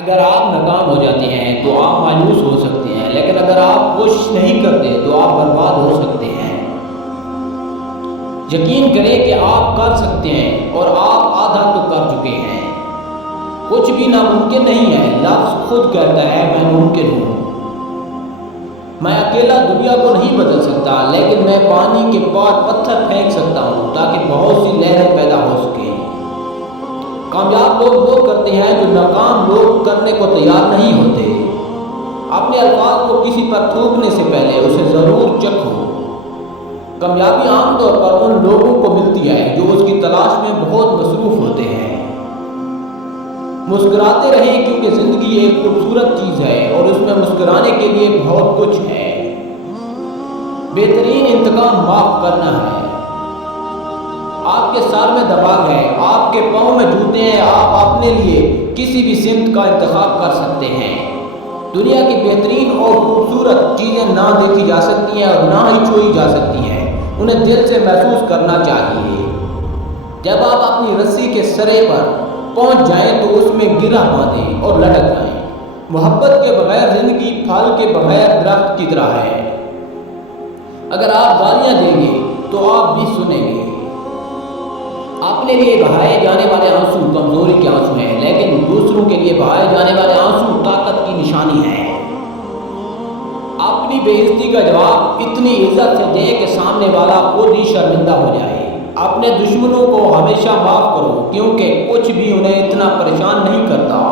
اگر آپ ناکام ہو جاتے ہیں تو آپ مایوس ہو سکتے ہیں، لیکن اگر آپ کوشش نہیں کرتے تو آپ برباد ہو سکتے ہیں۔ یقین کریں کہ آپ کر سکتے ہیں اور آپ آدھا تو کر چکے ہیں۔ کچھ بھی ناممکن نہیں ہے، لفظ خود کہتا ہے میں ممکن ہوں۔ میں اکیلا دنیا کو نہیں بدل سکتا، لیکن میں پانی کے پار پتھر پھینک سکتا ہوں تاکہ بہت سی لہریں پیدا ہو سکیں۔ کامیاب لوگ وہ کرتے ہیں جو ناکام لوگ کرنے کو تیار نہیں ہوتے۔ اپنے الفاظ کو کسی پر تھوکنے سے پہلے اسے ضرور چکھو۔ کامیابی عام طور پر ان لوگوں کو ملتی ہے جو اس کی تلاش میں بہت مصروف ہوتے ہیں۔ مسکراتے رہیں کیونکہ زندگی ایک خوبصورت چیز ہے اور اس میں مسکرانے کے لیے بہت کچھ ہے۔ بہترین انتقام معاف کرنا ہے۔ آپ کے سر میں دباغ ہے، آپ کے پاؤں میں جوتے ہیں، آپ اپنے لیے کسی بھی سمت کا انتخاب کر سکتے ہیں۔ دنیا کی بہترین اور خوبصورت چیزیں نہ دیکھی جا سکتی ہیں اور نہ ہی چھوئی جا سکتی ہیں، انہیں دل سے محسوس کرنا چاہیے۔ جب آپ اپنی رسی کے سرے پر پہنچ جائیں تو اس میں گرہ باندھیں اور لٹک جائیں۔ محبت کے بغیر زندگی پھل کے بغیر درخت کی طرح ہے۔ اگر آپ گالیاں دیں گے تو آپ بھی سنیں گے۔ اپنے لیے بہائے جانے والے آنسو کمزوری کے آنسو ہیں، لیکن دوسروں کے لیے بہائے جانے والے آنسو طاقت کی نشانی ہے۔ اپنی بے عزتی کا جواب اتنی عزت سے دیں کہ سامنے والا خود ہی شرمندہ ہو جائے۔ اپنے دشمنوں کو ہمیشہ معاف کرو کیونکہ کچھ بھی انہیں اتنا پریشان نہیں کرتا